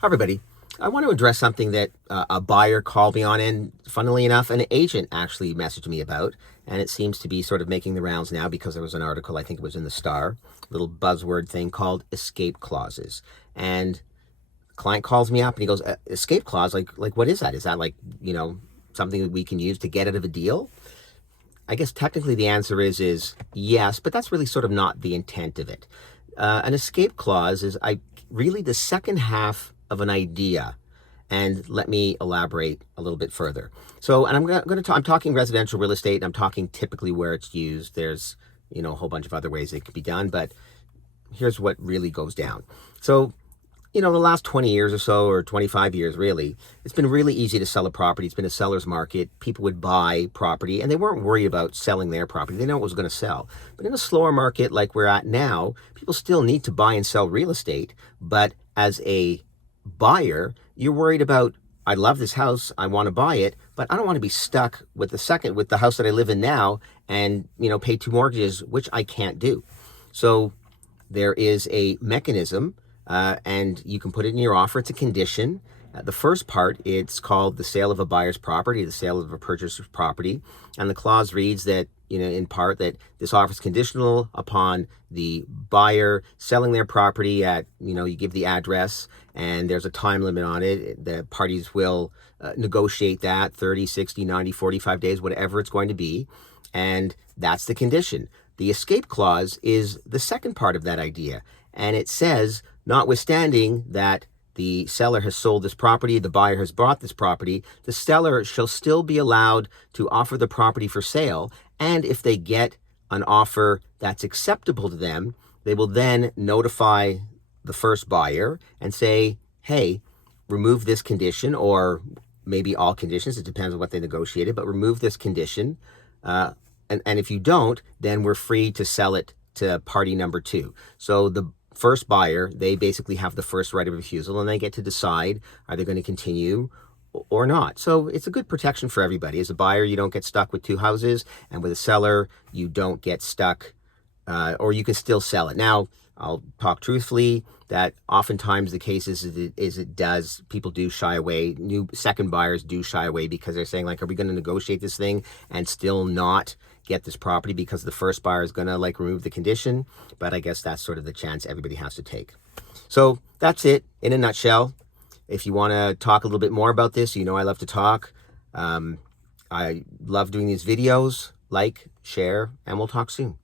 Hi, everybody. I want to address something that a buyer called me on, and funnily enough, an agent actually messaged me about. And it seems to be sort of making the rounds now because there was an article, I think it was in the Star, little buzzword thing called escape clauses. And the client calls me up and he goes, "Escape clause? Like what is that? Is that like, something that we can use to get out of a deal?" I guess technically the answer is yes, but that's really sort of not the intent of it. An escape clause is really the second half of an idea. And let me elaborate a little bit further. So, and I'm talking residential real estate, and I'm talking typically where it's used. There's, a whole bunch of other ways it could be done, but here's what really goes down. So, the last 20 years or so, or 25 years really, it's been really easy to sell a property. It's been a seller's market. People would buy property and they weren't worried about selling their property. They know it was going to sell. But in a slower market like we're at now, people still need to buy and sell real estate. But as a buyer, you're worried about, I love this house, I want to buy it, but I don't want to be stuck with the house that I live in now and, pay two mortgages, which I can't do. So there is a mechanism, and you can put it in your offer. It's a condition. The first part, it's called the sale of a buyer's property, the sale of a purchaser's property. And the clause reads that, in part, that this offer is conditional upon the buyer selling their property at, you give the address and there's a time limit on it. The parties will negotiate that 30, 60, 90, 45 days, whatever it's going to be. And that's the condition. The escape clause is the second part of that idea. And it says, notwithstanding that the seller has sold this property, the buyer has bought this property, the seller shall still be allowed to offer the property for sale. And if they get an offer that's acceptable to them, they will then notify the first buyer and say, hey, remove this condition, or maybe all conditions. It depends on what they negotiated, but remove this condition. And if you don't, then we're free to sell it to party number two. So the first buyer, they basically have the first right of refusal, and they get to decide, are they going to continue or not? So it's a good protection for everybody. As a buyer, you don't get stuck with two houses, and with a seller, you don't get stuck, or you can still sell it. Now, I'll talk truthfully that oftentimes the case people do shy away. New second buyers do shy away because they're saying, like, are we going to negotiate this thing and still not get this property because the first buyer is going to remove the condition? But I guess that's sort of the chance everybody has to take. So that's it in a nutshell. If you want to talk a little bit more about this, I love to talk. I love doing these videos. Like, share, and we'll talk soon.